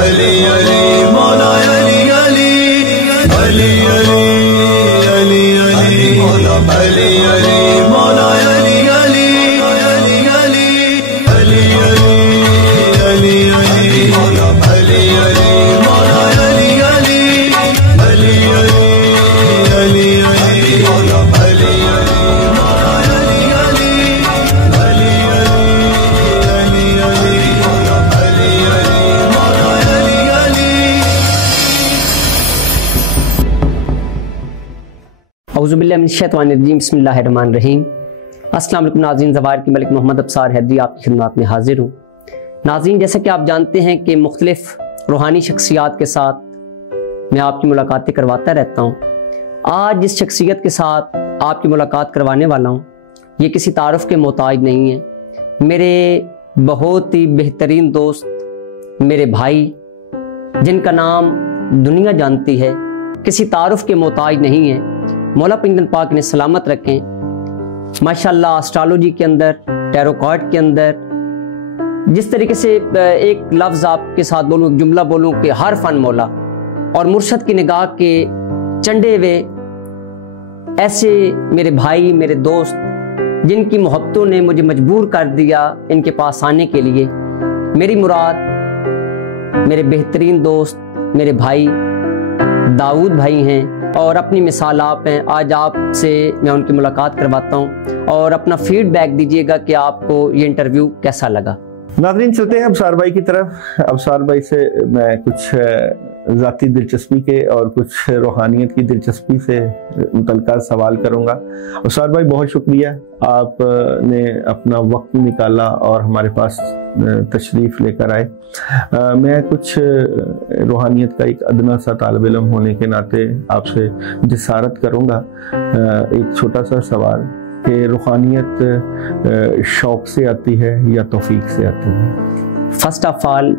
अली अली मौला अली अली अली अली अली अली मौला अली अली मौला अली अली अली अली अली अली अली अली मौला अली अली मौला अली अली अली अली अली अली मौला अली अली मौला अली अली अली अली अली मौला अली अली मौला अली अली। औज़ुबिल्लाहि मिनश्शैतानिर्रजीम बिस्मिल्लाहिर्रहमानिर्रहीम। अस्सलाम वालेकुम नाज़रीन, ज़वार की मलिक मोहम्मद अब्सार हैदरी आपकी खिदमत में हाजिर हूँ। नाज़रीन, जैसा कि आप जानते हैं कि मुख्तलिफ रूहानी शख्सियात के साथ मैं आपकी मुलाकातें करवाता रहता हूँ। आज जिस शख्सियत के साथ आपकी मुलाकात करवाने वाला हूँ ये किसी तारुफ के मोहताज नहीं है। मेरे बहुत ही बेहतरीन दोस्त, मेरे भाई, जिनका नाम दुनिया जानती है, किसी तारुफ के मोहताज नहीं है। मौला पिंजन पाक ने सलामत रखें। माशाल्लाह एस्ट्रोलॉजी के अंदर, टैरो कार्ड के अंदर, जिस तरीके से एक लफ्ज़ आपके साथ बोलूँ, एक जुमला बोलूँ कि हर फन मौला और मुर्शद की निगाह के चंडे वे ऐसे मेरे भाई, मेरे दोस्त, जिनकी मोहब्बतों ने मुझे मजबूर कर दिया इनके पास आने के लिए। मेरी मुराद मेरे बेहतरीन दोस्त, मेरे भाई दाऊद भाई हैं और अपनी मिसाल आप हैं। आज आपसे मैं उनकी मुलाकात करवाता हूं और अपना फीडबैक दीजिएगा कि आपको ये इंटरव्यू कैसा लगा। नाज़रीन, चलते हैं अब्सार भाई की तरफ। अब्सार भाई से मैं कुछ ज़ाती दिलचस्पी के और कुछ रूहानियत की दिलचस्पी से मुतल्लिक़ सवाल करूँगा। अब्सार भाई, बहुत शुक्रिया, आपने अपना वक्त निकाला और हमारे पास तशरीफ़ लेकर आए। मैं कुछ रूहानियत का एक अदना सा तालिब इल्म होने के नाते आपसे जिसारत करूँगा। एक छोटा सा सवाल कि रूहानियत शौक़ से आती है या तौफीक से आती है? फर्स्ट ऑफ ऑल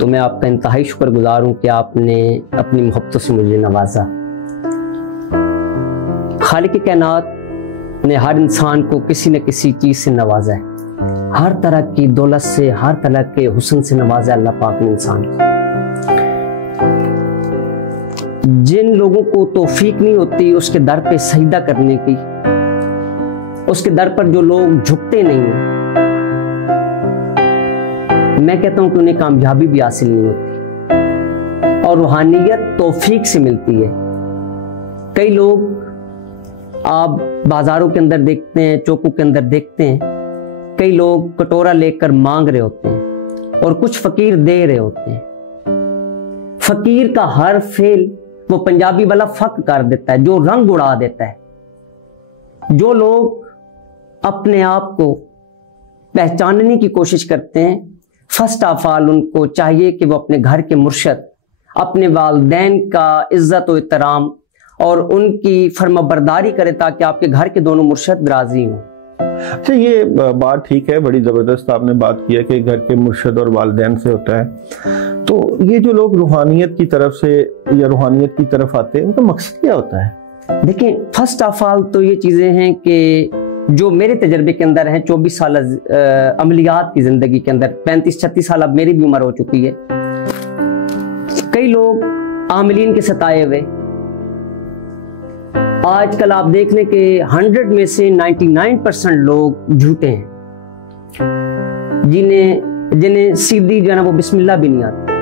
तो मैं आपका इंतहाई शुक्रगुजार हूँ कि आपने अपनी मोहब्बतों से मुझे नवाजा। खालिक कायनात ने हर इंसान को किसी न किसी चीज़ से नवाजा है। हर तरह की दौलत से, हर तरह के हुस्न से नवाजा अल्लाह पाक ने इंसान को। जिन लोगों को तौफीक नहीं होती उसके दर पे सजदा करने की, उसके दर पर जो लोग झुकते नहीं हैं, मैं कहता हूं कि उन्हें कामयाबी भी हासिल नहीं होती। और रूहानियत तौफीक से मिलती है। कई लोग आप बाजारों के अंदर देखते हैं, चौकों के अंदर देखते हैं, कई लोग कटोरा लेकर मांग रहे होते हैं और कुछ फकीर दे रहे होते हैं। फकीर का हर फेल वो पंजाबी वाला फक कर देता है, जो रंग उड़ा देता है। जो लोग अपने आप को पहचानने की कोशिश करते हैं, फर्स्ट ऑफ ऑल उनको चाहिए कि वो अपने घर के मुर्शद, अपने वालिदैन का इज्जत और एहतराम और उनकी फर्माबरदारी करे ताकि आपके घर के दोनों मुर्शद राजी हों। अच्छा, ये बात ठीक है, बड़ी ज़बरदस्त आपने बात की है कि घर के मुर्शद और वालिदैन से होता है। तो ये जो लोग रूहानियत की तरफ से या रूहानियत की तरफ आते हैं, उनका मकसद क्या होता है? देखिए, फर्स्ट ऑफ ऑल तो ये चीज़ें हैं कि जो मेरे तजर्बे के अंदर हैं, 24 साल अमलियात की ज़िंदगी के अंदर, 35-36 साल अब मेरी भी उम्र हो चुकी है। कई लोग आमिलीन के सताए हुए, आजकल आप देख लें कि 100 में से 99% लोग झूठे हैं, जिन्हें सीधी जो है ना वो बिस्मिल्लाह भी नहीं आती,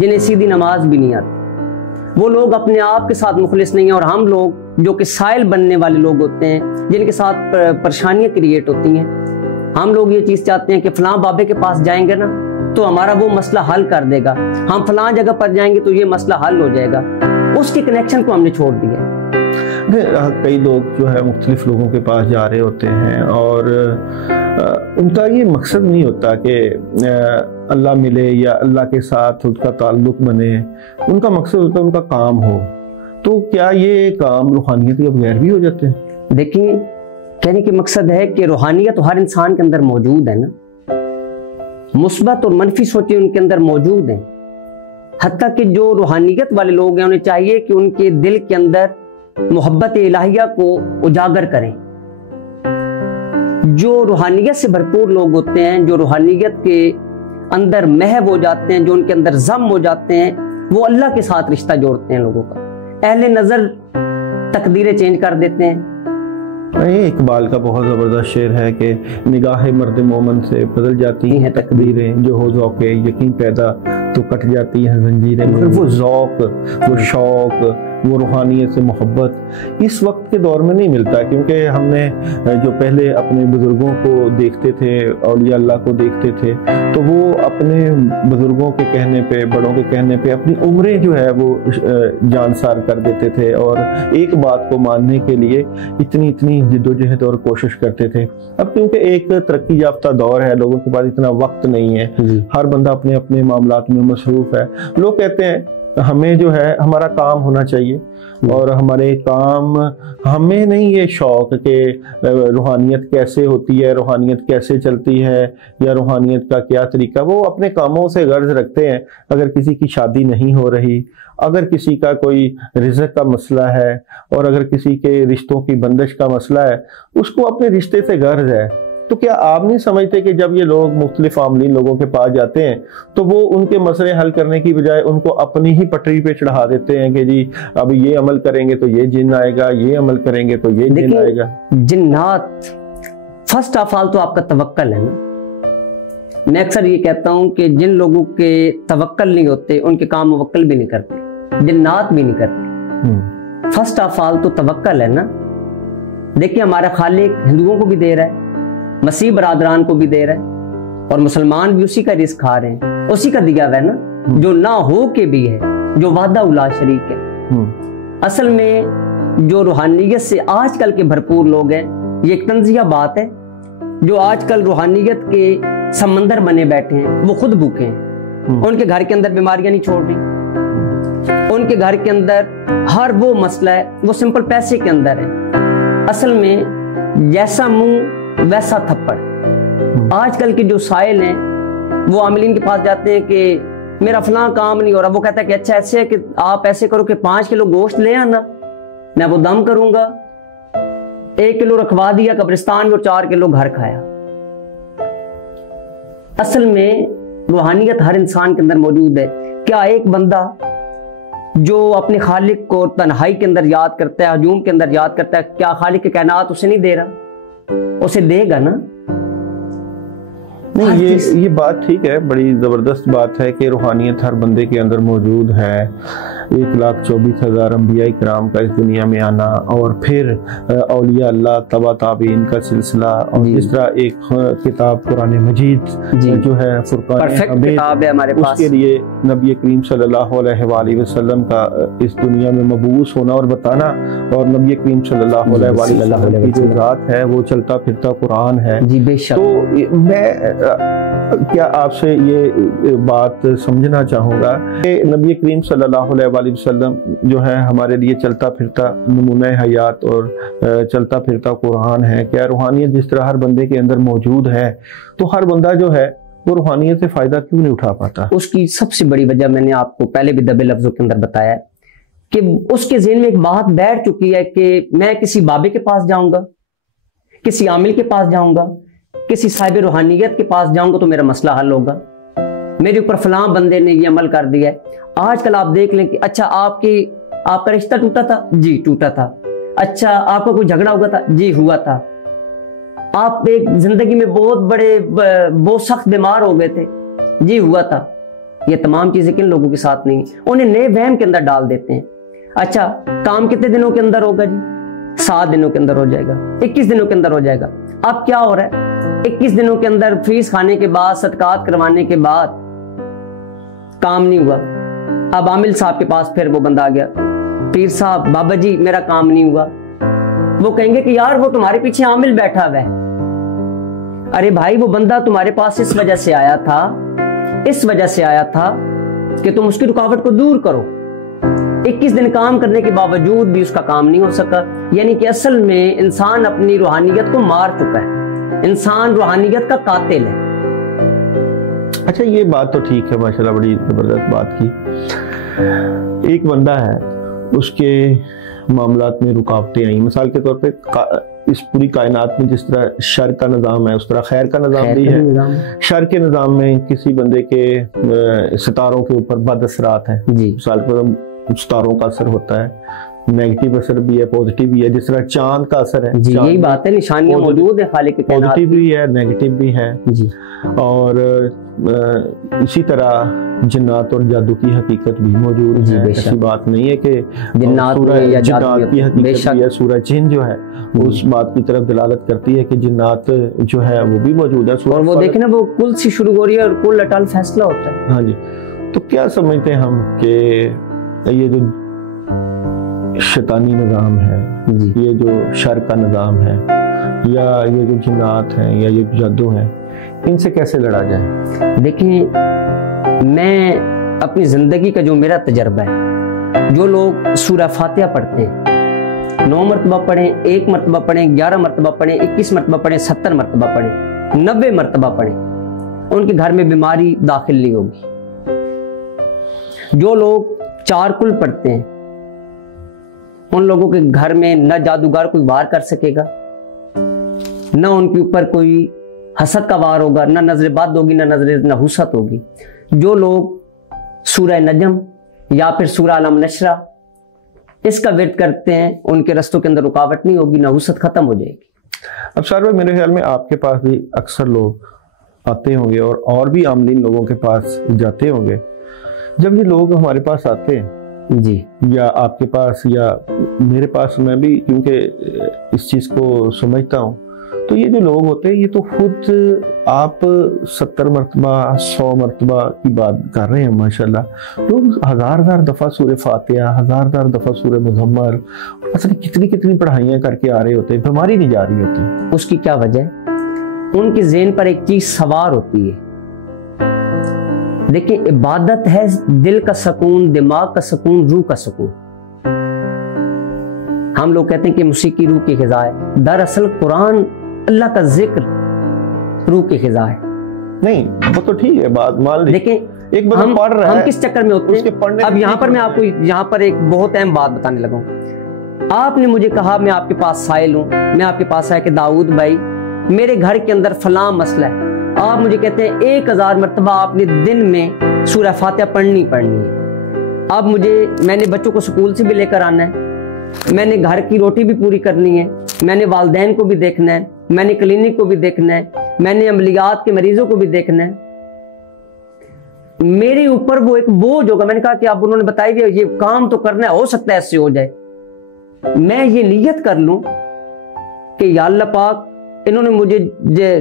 जिन्हें सीधी नमाज भी नहीं आती। वो लोग अपने आप के साथ मुखलिस नहीं है। और हम लोग जो कि साइल बनने वाले लोग होते हैं, जिनके साथ परेशानियां क्रिएट होती हैं, हम लोग ये चीज़ चाहते हैं कि फलां बाबे के पास जाएंगे ना तो हमारा वो मसला हल कर देगा, हम फलां जगह पर जाएंगे तो ये मसला हल हो जाएगा। उसके कनेक्शन को हमने छोड़ दिया। कई लोग जो है मुख्तलिफ लोगों के पास जा रहे होते हैं और उनका ये मकसद नहीं होता कि अल्लाह मिले या अल्लाह के साथ उसका ताल्लुक बने, उनका मकसद होता है उनका काम हो। तो क्या ये काम रूहानियत के बगैर भी हो जाते हैं? देखिए, कहने के मकसद है कि रूहानियत तो हर इंसान के अंदर मौजूद है ना, मुस्बत और मनफी सोचें उनके अंदर मौजूद हैं। हत्ता कि जो रूहानियत वाले लोग हैं उन्हें चाहिए कि उनके दिल के अंदर मोहब्बत इलाहिया को उजागर करें। जो रूहानियत से भरपूर लोग होते हैं, जो रूहानियत के अंदर महव हो जाते हैं, जो उनके अंदर जम हो जाते हैं, वो अल्लाह के साथ रिश्ता जोड़ते हैं लोगों का। अहले नजर तकदीरें चेंज कर देते हैं। इकबाल का बहुत जबरदस्त शेर है कि निगाह मर्द मोमन से बदल जाती हैं तकदीरें, जो हो ज़ौक़े यकीन पैदा तो कट जाती हैं जंजीरें। मतलब वो ज़ौक़, वो शौक़, वो रूहानियत से मोहब्बत इस वक्त के दौर में नहीं मिलता, क्योंकि हमने जो पहले अपने बुजुर्गों को देखते थे, औलिया अल्लाह को देखते थे, तो वो अपने बुजुर्गों के कहने पे, बड़ों के कहने पे अपनी उम्रें जो है वो जानसार कर देते थे और एक बात को मानने के लिए इतनी जिद्दोजहद और कोशिश करते थे। अब क्योंकि एक तरक्की याफ्ता दौर है, लोगों के पास इतना वक्त नहीं है, हर बंदा अपने अपने मामलात में मसरूफ है। लोग कहते हैं हमें जो है हमारा काम होना चाहिए और हमारे काम, हमें नहीं ये शौक कि रूहानियत कैसे होती है, रूहानियत कैसे चलती है या रूहानियत का क्या तरीका। वो अपने कामों से गर्ज रखते हैं। अगर किसी की शादी नहीं हो रही, अगर किसी का कोई रिज़्क़ का मसला है और अगर किसी के रिश्तों की बंदिश का मसला है, उसको अपने रिश्ते से गर्ज है। तो क्या आप नहीं समझते कि जब ये लोग मुख्तलिफ आमलीन लोगों के पास जाते हैं तो वो उनके मसले हल करने की बजाय उनको अपनी ही पटरी पे चढ़ा देते हैं कि जी अब ये अमल करेंगे तो ये जिन आएगा, ये अमल करेंगे तो ये जिन आएगा। जिन्नात फर्स्ट ऑफ ऑल तो आपका तवक्कल है ना। मैं अक्सर ये कहता हूं कि जिन लोगों के तवक्कल नहीं होते उनके काम मुवक्कल भी नहीं करते, जिन्नात भी नहीं करते। फर्स्ट ऑफ ऑल तो तवक्कल है ना। देखिए हमारा खालिक हिंदुओं को भी दे रहा है, मसीह बरादरान को भी दे रहा है और मुसलमान भी उसी का रिस्क खा रहे हैं, उसी का दिया हुआ है ना, जो ना हो के भी है, जो वादा उला शरीक है। असल में जो रूहानियत से आजकल के भरपूर लोग हैं, ये एक तंजिया बात है। जो आजकल रूहानियत के समंदर बने बैठे हैं वो खुद भूखे हैं। उनके घर के अंदर बीमारियां नहीं छोड़ रही, उनके घर के अंदर हर वो मसला है वो सिंपल पैसे के अंदर है। असल में जैसा मुंह वैसा थप्पड़। आजकल के जो साइल हैं वो आमिलीन के पास जाते हैं कि मेरा फलां काम नहीं हो रहा, वो कहता है कि अच्छा ऐसे है कि आप ऐसे करो कि 5 किलो गोश्त ले आना, मैं वो दम करूंगा। 1 किलो रखवा दिया कब्रिस्तान में और 4 किलो घर खाया। असल में रूहानियत हर इंसान के अंदर मौजूद है। क्या एक बंदा जो अपने खालिक को तन्हाई के अंदर याद करता है, हजूम के अंदर याद करता है, क्या खालिक के कायनात उसे नहीं दे रहा? उसे देगा ना। नहीं, ये बात ठीक है, बड़ी जबरदस्त बात है कि रूहानियत हर बंदे के अंदर मौजूद है। 1,24,000 अंबिया इकराम का इस दुनिया में आना और फिर औलिया अल्लाह तबा ताबीन का सिलसिला और इस तरह एक किताब कुरान मजीद जो है फुरकान किताब है हमारे पास, उसके लिए नबी करीम सल्लल्लाहु अलैहि वसल्लम का इस दुनिया में मबूस होना और बताना, और नबी करीम सल्लल्लाहु अलैहि वसल्लम की जो ज़ात है वो चलता फिरता कुरान है। जी बेशक। तो मैं क्या आपसे ये बात समझना चाहूँगा कि नबी करीम सल्लल्लाहु अलैहि वसल्लम जो है हमारे लिए चलता फिरता नमूना हयात और चलता फिरता कुरान है। क्या रूहानियत जिस तरह हर बंदे के अंदर मौजूद है तो हर बंदा जो है वो रूहानियत से फ़ायदा क्यों नहीं उठा पाता? उसकी सबसे बड़ी वजह मैंने आपको पहले भी दबे लफ्ज़ों के अंदर बताया कि उसके ज़हन में एक बात बैठ चुकी है कि मैं किसी बाबे के पास जाऊँगा, किसी आमिल के पास जाऊँगा, किसी साहिब रूहानियत के पास जाऊंगा तो मेरा मसला हल होगा, मेरे ऊपर फलां बंदे ने ये अमल कर दिया है। आजकल आप देख लें कि अच्छा आपका रिश्ता टूटा था, जी टूटा था। अच्छा आपका कोई झगड़ा हुआ था, जी हुआ था। आप एक जिंदगी में बहुत सख्त बीमार हो गए थे, जी हुआ था। ये तमाम चीजें किन लोगों के साथ नहीं, उन्हें नए वहम के अंदर डाल देते हैं। अच्छा काम कितने दिनों के अंदर होगा जी? 7 दिनों के अंदर हो जाएगा, 21 दिनों के अंदर हो जाएगा। अब क्या हो रहा है? 21 दिनों के अंदर फीस खाने के बाद, सदकात करवाने के बाद काम नहीं हुआ। अब आमिल साहब के पास फिर वो बंदा आ गया, पीर साहब बाबा जी मेरा काम नहीं हुआ। वो कहेंगे कि यार वो तुम्हारे पीछे आमिल बैठा हुआ है। अरे भाई वो बंदा तुम्हारे पास इस वजह से आया था कि तुम उसकी रुकावट को दूर करो। 21 दिन काम करने के बावजूद भी उसका काम नहीं हो सका। यानी कि असल में इंसान अपनी रूहानियत को मार चुका है, इंसान रूहानियत का कातिल है। अच्छा ये बात तो ठीक है, माशाल्लाह बड़ी जबरदस्त बात की। एक बंदा है, उसके मामलात में रुकावटें आई, मिसाल के तौर पे इस पूरी कायनात में जिस तरह शर का निज़ाम है उस तरह खैर का निज़ाम भी है। शर के निज़ाम में किसी बंदे के सितारों के ऊपर बद असरात हैं जी, मिसाल पर सितारों का असर होता है, नेगेटिव असर भी है, पॉजिटिव भी है। जिस तरह चांद का असर है जी, यही बात है, निशानियां मौजूद है खालिक के, पॉजिटिव भी है नेगेटिव भी है जी। और इसी तरह जिन्नात और जादू की हकीकत भी मौजूद है। ऐसी बात नहीं है कि जिन्नात की हकीकत भी है। सूरज जिन जो है उस बात की तरफ दलालत करती है कि जिन्नात जो है वो भी मौजूद है। और वो देखें ना, वो कुल से शुरू हो रही है और कुल अटल फैसला होता है। हाँ जी, तो क्या समझते हैं हम कि ये जो शैतानी निज़ाम है, ये जो शर का निज़ाम है, या ये जो जिन्नात हैं या ये जादू है, इनसे कैसे लड़ा जाए? देखिए, मैं अपनी ज़िंदगी का जो मेरा तजर्बा है, जो लोग सूरह फातिहा पढ़ते हैं, 9 मरतबा पढ़ें, 1 मरतबा पढ़ें, 11 मरतबा पढ़ें, 21 मरतबा पढ़ें, 70 मरतबा पढ़ें, 90 मरतबा पढ़ें, उनके घर में बीमारी दाखिल नहीं होगी। जो लोग 4 कुल पढ़ते हैं, उन लोगों के घर में न जादूगर कोई वार कर सकेगा, न उनके ऊपर कोई हसद का वार होगा, न नजर बद होगी, न नजर नहुसत होगी। जो लोग सूरह नजम या फिर सूरह अलम नशरा इसका विर्द करते हैं, उनके रस्तों के अंदर रुकावट नहीं होगी, नहुसत खत्म हो जाएगी। अब सर भाई, मेरे ख्याल में आपके पास भी अक्सर लोग आते होंगे और भी आमलीन लोगों के पास जाते होंगे। जब ये लोग हमारे पास आते हैं जी, या आपके पास या मेरे पास, मैं भी क्योंकि इस चीज को समझता हूँ, तो ये जो लोग होते हैं ये तो खुद आप 70 मरतबा 100 मरतबा की बात कर रहे हैं माशाल्लाह। लोग हजार दफा सूरह फातिहा, हजार दफा सूरह मुज़म्मल, असल कितनी पढ़ाइयाँ करके आ रहे होते हैं, बीमारी नहीं जा रही होती। उसकी क्या वजह है? उनके ज़हन पर एक चीज सवार होती है। देखिए, इबादत है दिल का सुकून, दिमाग का सुकून, रूह का सुकून। हम लोग कहते हैं कि मौसीकी रूह की ग़िज़ा है, दरअसल कुरान अल्लाह का जिक्र रूह की ग़िज़ा है। नहीं, वो तो ठीक है बात, मान ली। देखिए, एक बंदा पढ़ रहा है, हम किस चक्कर में होते हैं? अब यहाँ पर मैं आपको यहाँ पर एक बहुत अहम बात बताने लगा हूँ। आपने मुझे कहा, मैं आपके पास साइल हूँ, मैं आपके पास आया कि दाऊद भाई मेरे घर के अंदर फलां मसला है। आप मुझे कहते हैं 1000 मरतबा आपने दिन में सूरह फातिहा पढ़नी है। अब मैंने बच्चों को स्कूल से भी लेकर आना है, मैंने घर की रोटी भी पूरी करनी है, मैंने वालिदैन को भी देखना है, मैंने क्लिनिक को भी देखना है, मैंने अमलियात के मरीजों को भी देखना है। मेरे ऊपर वो एक बोझ होगा। मैंने कहा कि आप, उन्होंने बताया कि ये काम तो करना है, हो सकता है ऐसे हो जाए। मैं ये नियत कर लूं कि या अल्लाह पाक, इन्होंने मुझे,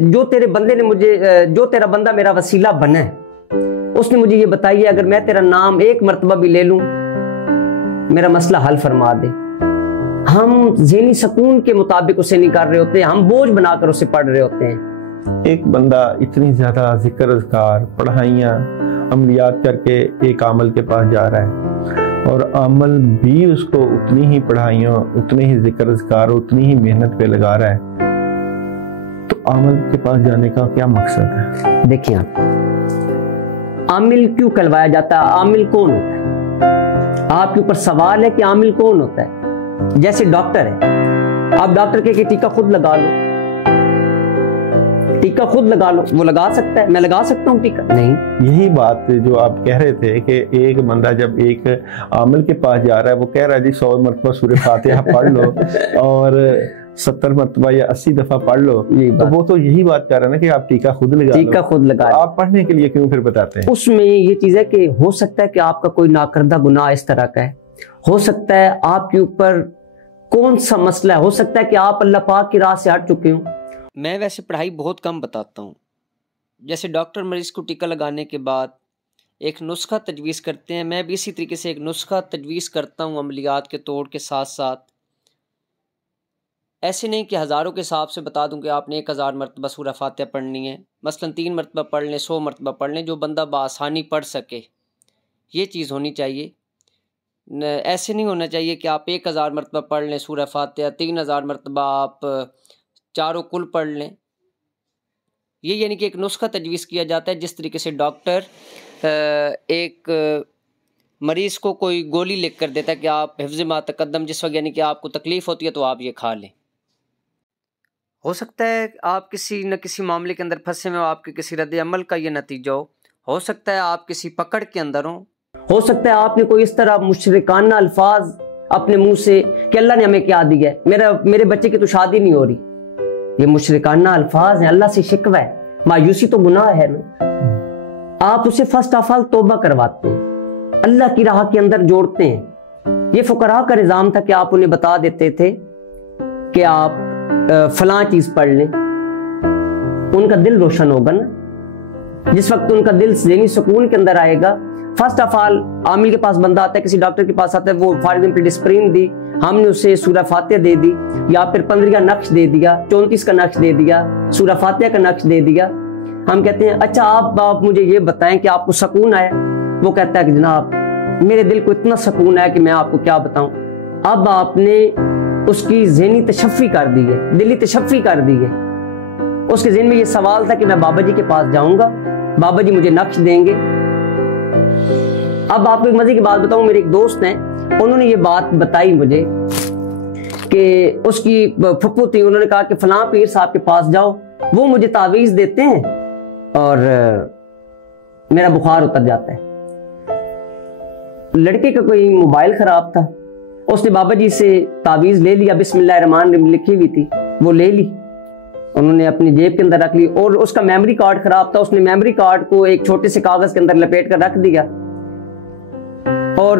जो तेरे बंदे ने मुझे, जो तेरा बंदा मेरा वसीला बना है, उसने मुझे ये बताइए, अगर मैं तेरा नाम 1 मरतबा भी ले लूं, मेरा मसला हल फरमा दे। हम ज़हनी सुकून के मुताबिक उसे नहीं कर रहे होते, हम बोझ बनाकर उसे पढ़ रहे होते हैं। एक बंदा इतनी ज्यादा जिक्र अज़कार, पढ़ाइयाँ, अमलियात करके एक आमल के पास जा रहा है, और आमल भी उसको उतनी ही पढ़ाइयों, उतनी ही जिक्र अज़कार, उतनी ही मेहनत पे लगा रहा है, तो आमिल के पास जाने का क्या मकसद है? देखिए, आप आमिल क्यों कहलवाया जाता है? आमिल कौन होता है? आपके ऊपर सवाल है कि आमिल कौन होता है। जैसे डॉक्टर है, आप डॉक्टर के टीका खुद लगा लो, टीका खुद लगा लो, वो लगा सकता है, मैं लगा सकता हूँ टीका? नहीं। यही बात जो आप कह रहे थे कि एक बंदा जब एक आमिल के पास जा रहा है, वो कह रहा है जी 100 मरतबा सूरह फातिहा पढ़ लो और 70 मरतबा या 80 दफा पढ़ लो, तो वो तो यही बात कर रहा है ना कि आप टीका खुद लगा लो। टीका खुद लगा, तो आप पढ़ने के लिए क्यों फिर बताते हैं? उसमें ये चीज है कि हो सकता है कि आपका कोई नाकर्दा गुनाह इस तरह का है, हो सकता है आपके ऊपर कौन सा मसला है, हो सकता है कि आप अल्लाह पाक की राह से हट चुके हो। मैं वैसे पढ़ाई बहुत कम बताता हूँ। जैसे डॉक्टर मरीज को टीका लगाने के बाद एक नुस्खा तजवीज़ करते हैं, मैं भी इसी तरीके से एक नुस्खा तजवीज़ करता हूँ अमलियात के तौर के साथ साथ। ऐसे नहीं कि हज़ारों के हिसाब से बता दूं कि आपने 1000 मरतबा सूरह फातिहा पढ़नी है, मसलन 3 मरतबा पढ़ लें, 100 मरतबा पढ़ लें, जो बंदा बआसानी पढ़ सके, ये चीज़ होनी चाहिए। ऐसे नहीं होना चाहिए कि आप 1000 मरतबा पढ़ लें सूरह फातिहा, 3000 मरतबा आप चारों कुल पढ़ लें। ये यानी कि एक नुस्खा तजवीज़ किया जाता है, जिस तरीके से डॉक्टर एक मरीज़ को कोई गोली लिख कर देता है कि आप हिफ्ज़ मा तक़द्दम, जिस वक्त यानी कि आपको तकलीफ़ होती है तो आप ये खा लें। हो सकता है आप किसी न किसी मामले के अंदर फंसे में हो, आपके किसी रद्द अमल का ये नतीजा हो सकता है आप किसी पकड़ के अंदर हो सकता है आपने कोई इस तरह मुशरिकाना अल्फाज अपने मुंह से कि अल्लाह ने हमें क्या दिया है, मेरे बच्चे की तो शादी नहीं हो रही, ये मुशरिकाना अल्फाज हैं, अल्लाह से शिकवा है, मायूसी तो गुनाह है ना। आप उसे फर्स्ट ऑफ ऑल तौबा करवाते हैं, अल्लाह की राह के अंदर जोड़ते हैं। ये फुकरा का निजाम था कि आप उन्हें बता देते थे कि आप फलां चीज पढ़ लें, उनका दिल रोशन होगा ना। जिस वक्त उनका दिल ज़हनी सुकून के अंदर आएगा, फर्स्ट ऑफ ऑल आमिल के पास बंदा आता है, किसी डॉक्टर के पास आता है, वो फॉर एग्जाम्पल डिस्प्रिन दी, हमने उसे सूरह फातिहा दे दी, या फिर 15 का नक्श दे दिया, 34 का नक्श दे दिया, सूरह फातिहा का नक्श दे दिया। हम कहते हैं अच्छा आप मुझे ये बताएं कि आपको सुकून आया। वो कहता है कि जनाब मेरे दिल को इतना सुकून आया कि मैं आपको क्या बताऊं। अब आपने उसकी ज़हनी तशफ़ी कर दी है, दिली तशफ़ी कर दी है। उसके ज़हन में ये सवाल था कि मैं बाबा जी के पास जाऊंगा, बाबा जी मुझे नक्श देंगे। अब आपको एक मजे की बात बताऊं, मेरे एक दोस्त हैं, उन्होंने ये बात बताई मुझे कि उसकी फुप्पू थी, उन्होंने कहा कि फलां पीर साहब के पास जाओ, वो मुझे तावीज़ देते हैं और मेरा बुखार उतर जाता है। लड़के का कोई मोबाइल खराब था, उसने बाबा जी से तावीज़ ले लिया, बिस्मिल्लाहिर्रहमानिर्रहीम लिखी हुई थी, वो ले ली, उन्होंने अपनी जेब के अंदर रख ली। और उसका मेमोरी कार्ड खराब था, उसने मेमोरी कार्ड को एक छोटे से कागज के अंदर लपेट कर रख दिया, और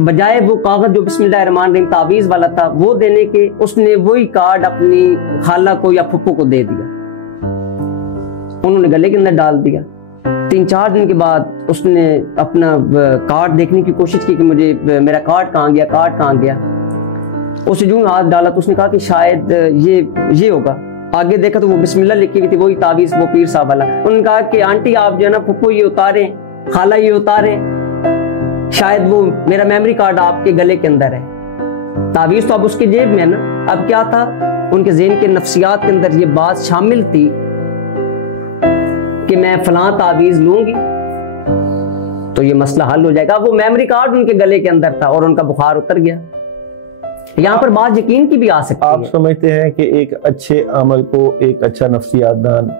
बजाय वो कागज जो बिस्मिल्लाहिर्रहमानिर्रहीम तावीज़ वाला था वो देने के, उसने वही कार्ड अपनी खाला को या फुप्पो को दे दिया। उन्होंने गले के अंदर डाल दिया। 3-4 दिन के बाद उसने अपना कार्ड देखने की कोशिश की कि मुझे मेरा कार्ड कहाँ गया, कार्ड कहाँ गया। उसे जो हाथ डाला तो उसने कहा कि शायद ये होगा। आगे देखा तो वो बिस्मिल्लाह लिखी हुई थी, वही तावीज़, वो पीर साहब वाला। उन्होंने कहा कि आंटी आप जो है ना फुप्पो ये उतारे, खाला ये उतारे, शायद वो मेरा मेमोरी कार्ड आपके गले के अंदर है। तावीज़ तो अब उसकी जेब में है ना। अब क्या था, उनके ज़हन के नफ्सियात के अंदर ये बात शामिल थी कि मैं फलां तावीज़ लूंगी तो ये मसला हल हो जाएगा। वो मेमोरी कार्ड उनके गले के अंदर था और उनका बुखार उतर गया। यहाँ पर बात यकीन की भी आ सकती है। आप समझते हैं कि एक अच्छे अमल को एक अच्छा नफ्सियातदान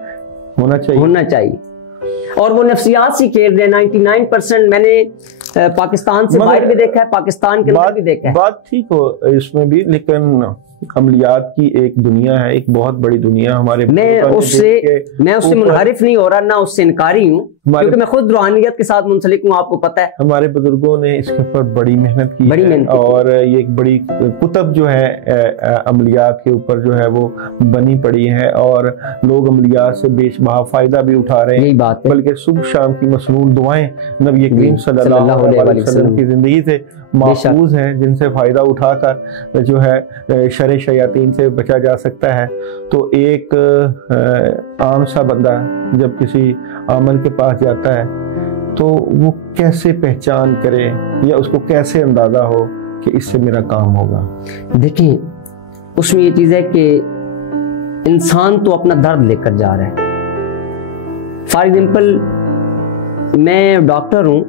होना चाहिए और वो नफ्सियात से खेल रहे हैं 99%। मैंने पाकिस्तान से बाहर भी देखा है, पाकिस्तान के अंदर भी देखा है। बात ठीक हो इसमें भी, लेकिन अमलियात की एक दुनिया है, एक बहुत बड़ी दुनिया हमारे। मैं उससे मुनहरिफ नहीं हो रहा, ना उससे इनकारी हूँ, क्योंकि मैं खुद रूहानियत के साथ मुंसलिक हूँ, आपको पता है। हमारे बुजुर्गों ने इसके ऊपर बड़ी मेहनत की है और ये एक बड़ी कुतब जो है अमलियात के ऊपर जो है वो बनी पड़ी है, और लोग अमलियात से बेशबहा फायदा भी उठा रहे हैं। यही बात है, बल्कि सुबह शाम की मसनून दुआएं नबी करीम सल्लल्लाहु अलैहि वसल्लम की जिंदगी से महफूज हैं, जिनसे फायदा उठाकर जो है शर शयातीन से बचा जा सकता है। तो एक आम सा बंदा जब किसी आमल के पास जाता है तो वो कैसे पहचान करे या उसको कैसे अंदाजा हो कि इससे मेरा काम होगा? देखिए, उसमें ये चीज है कि इंसान तो अपना दर्द लेकर जा रहा है। फॉर एग्जाम्पल, मैं डॉक्टर हूँ,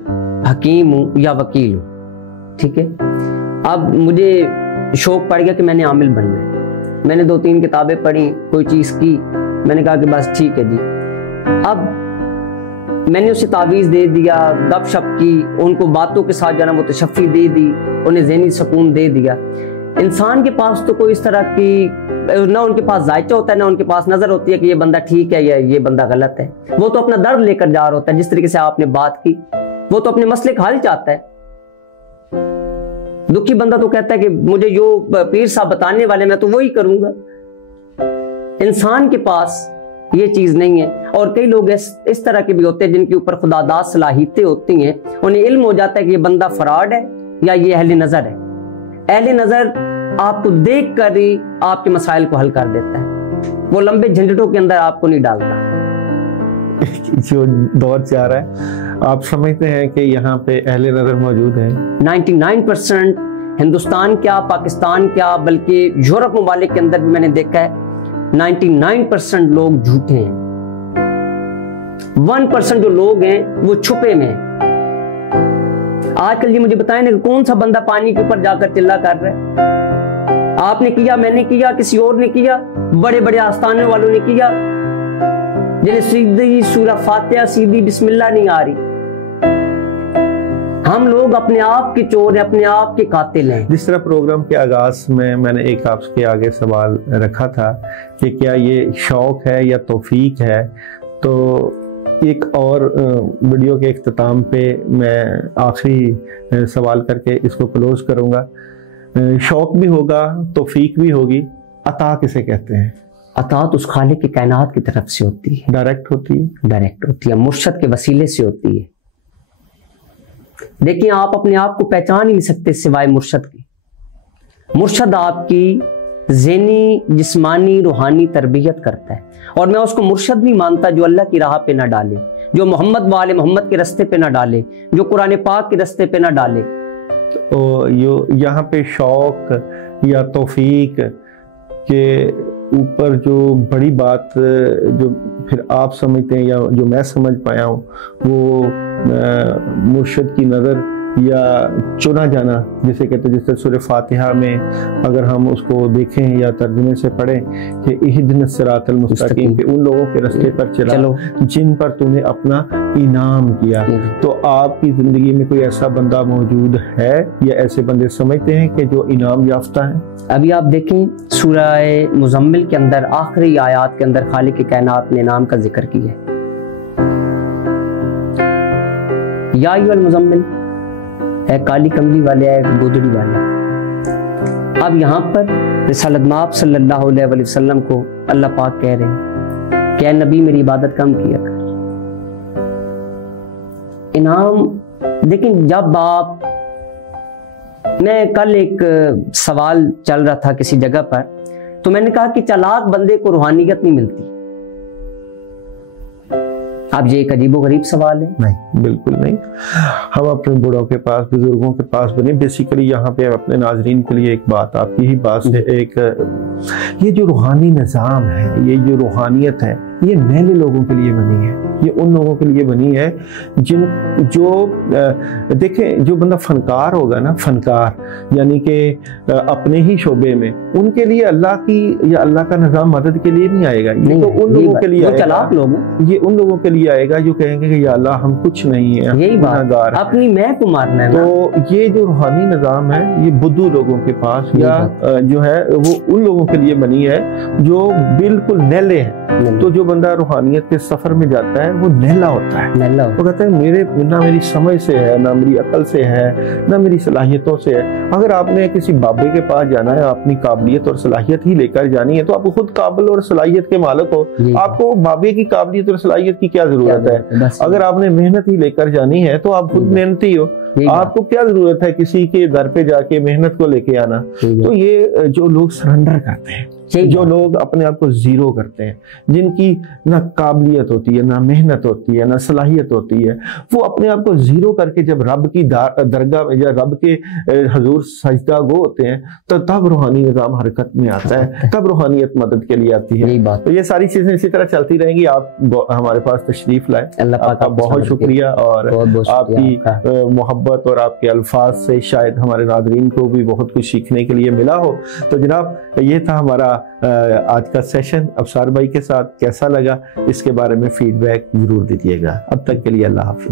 हकीम हूँ या वकील हूँ, ठीक है। अब मुझे शौक पड़ गया कि मैंने आमिल बनना है। मैंने 2-3 किताबें पढ़ी, कोई चीज़ की, मैंने कहा कि बस ठीक है जी। अब मैंने उसे तावीज़ दे दिया, गपशप की, उनको बातों के साथ जाना वो तशफ़ी दे दी, उन्हें ज़हनी सुकून दे दिया। इंसान के पास तो कोई इस तरह की ना उनके पास जायचा होता है, ना उनके पास नज़र होती है कि ये बंदा ठीक है या ये बंदा गलत है। वो तो अपना दर्द लेकर जा रहा होता है। जिस तरीके से आपने बात की, वो तो अपने मसले का हल चाहता है। दुखी बंदा तो कहता है कि मुझे जो पीर साहब बताने वाले मैं तो वही करूंगा। इंसान के पास ये चीज नहीं है। और कई लोग इस तरह के भी होते हैं जिनके ऊपर खुदादाद सलाहियतें होती हैं, उन्हें इल्म हो जाता है कि ये बंदा फराड है या ये अहले नजर है। अहले नजर आपको देख कर ही आपके मसाइल को हल कर देता है, वो लंबे झंझटों के अंदर आपको नहीं डालता। जो दौर जा रहा है, आप समझते हैं कि यहाँ पे अहले नजर मौजूद है? 99% हिंदुस्तान क्या, पाकिस्तान क्या, बल्कि यूरोप ममालिक के अंदर भी मैंने देखा है 99% लोग झूठे हैं। 1% जो लोग हैं वो छुपे में हैं। आजकल ये मुझे बताएं ना, कौन सा बंदा पानी के ऊपर जाकर चिल्ला कर रहा है? आपने किया, मैंने किया, किसी और ने किया, बड़े बड़े आस्थानों वालों ने किया, जिन्हें सीधी सूरह फातिहा, सीधी बिस्मिल्लाह नहीं आ रही। हम लोग अपने आप के चोर हैं, अपने आप के कातिल हैं। जिस तरह प्रोग्राम के आगाज में मैंने एक आपके आगे सवाल रखा था कि क्या ये शौक है या तौफीक है, तो एक और वीडियो के इख्तिताम पे मैं आखिरी सवाल करके इसको क्लोज करूंगा। शौक भी होगा, तौफीक भी होगी, अता किसे कहते हैं? अतात उस खालिक की कायनात की तरफ से होती है, डायरेक्ट होती है, डायरेक्ट होती है, मुर्शद के वसीले से होती है। देखिए, आप अपने आप को पहचान ही नहीं सकते सिवाय मुर्शद के। मुर्शद आपकी ज़हनी, जिस्मानी, रूहानी तरबियत करता है, और मैं उसको मुर्शद नहीं मानता जो अल्लाह की राह पे ना डाले, जो मोहम्मद वाले मोहम्मद के रास्ते पे ना डाले, जो कुरान पाक के रास्ते पे ना डाले। तो यहाँ पे शौक या तौफीक के ऊपर जो बड़ी बात जो फिर आप समझते हैं या जो मैं समझ पाया हूँ, वो मुर्शिद की नज़र या चुना जाना जिसे कहते हैं। जैसे सूरह फातिहा में अगर हम उसको देखें या तर्जुमे से पढ़ें कि इहदिनस सिरातल मुस्तकीम, के उन लोगों के रास्ते पर चलो जिन पर तूने अपना इनाम किया। तो आपकी जिंदगी में कोई ऐसा बंदा मौजूद है या ऐसे बंदे समझते हैं कि जो इनाम याफ्ता है? अभी आप देखें, सूरह मुज़म्मिल के अंदर आखिरी आयात के अंदर खालिक की कायनात ने इनाम का जिक्र किया है, या अय्युहल मुज़म्मिल, है काली कमली वाले, है गोदड़ी वाले। अब यहाँ पर रिसालत माब सल्लल्लाहु अलैहि वसल्लम को अल्लाह पाक कह रहे हैं कि नबी मेरी इबादत कम किया कर। इनाम, लेकिन जब आप, मैं कल एक सवाल चल रहा था किसी जगह पर, तो मैंने कहा कि चालाक बंदे को रूहानियत नहीं मिलती। अब ये एक अजीबोगरीब सवाल है। नहीं, बिल्कुल नहीं। हम अपने बड़ों के पास, बुजुर्गों के पास बने। बेसिकली यहाँ पे अपने नाजरीन के लिए एक बात, आपकी ही बात से एक, ये जो रूहानी निज़ाम है, ये जो रूहानियत है, ये नए लोगों के लिए बनी है। ये उन लोगों के लिए बनी है जो देखें, जो बंदा फनकार होगा ना, फनकार यानी कि अपने ही शोबे में, उनके लिए अल्लाह की या अल्लाह का निज़ाम मदद के लिए नहीं आएगा। ये तो उन लोगों के लिए आएगा, ये उन लोगों के लिए आएगा जो कहेंगे कि या अल्लाह हम कुछ नहीं है, यही बात, अपनी मैं को मारना है। तो ये जो रूहानी निज़ाम है, ये बुद्धू लोगों के पास या जो है वो उन लोगों के लिए बनी है जो बिल्कुल नैले हैं। तो जो बंदा रूहानियत के सफर में जाता है वो नैला होता है। वो कहता है मेरे ना मेरी समझ से है, ना मेरी अकल से है, ना मेरी सलाहियतों से है। अगर आपने किसी बाबे के पास जाना है, अपनी काबिलियत और सलाहियत ही लेकर जानी है, तो आप खुद काबिल और सलाहियत के मालिक हो। आपको बाबे की काबिलियत और सलाहियत की क्या जरूरत है? अगर आपने मेहनत ही लेकर जानी है तो आप खुद मेहनती हो। आपको क्या जरूरत है किसी के घर पे जाके मेहनत को लेके आना? तो ये जो लोग सरेंडर करते हैं, जो लोग अपने आप को जीरो करते हैं, जिनकी ना काबिलियत होती है, ना मेहनत होती है, ना सलाहियत होती है, वो अपने आप को जीरो करके जब रब की दरगाह में या रब के हजूर सजदा गो होते हैं, तो तब रूहानी निज़ाम हरकत में आता है, तब रूहानियत मदद के लिए आती है। तो ये सारी चीजें इसी तरह चलती रहेंगी। आप हमारे पास तशरीफ लाए, आपका बहुत शुक्रिया, और आपकी मोहब्बत और आपके अल्फाज से शायद हमारे नाज़रीन को भी बहुत कुछ सीखने के लिए मिला हो। तो जनाब, ये था हमारा आज का सेशन अफसार भाई के साथ। कैसा लगा इसके बारे में फीडबैक जरूर दीजिएगा। अब तक के लिए अल्लाह हाफिज़।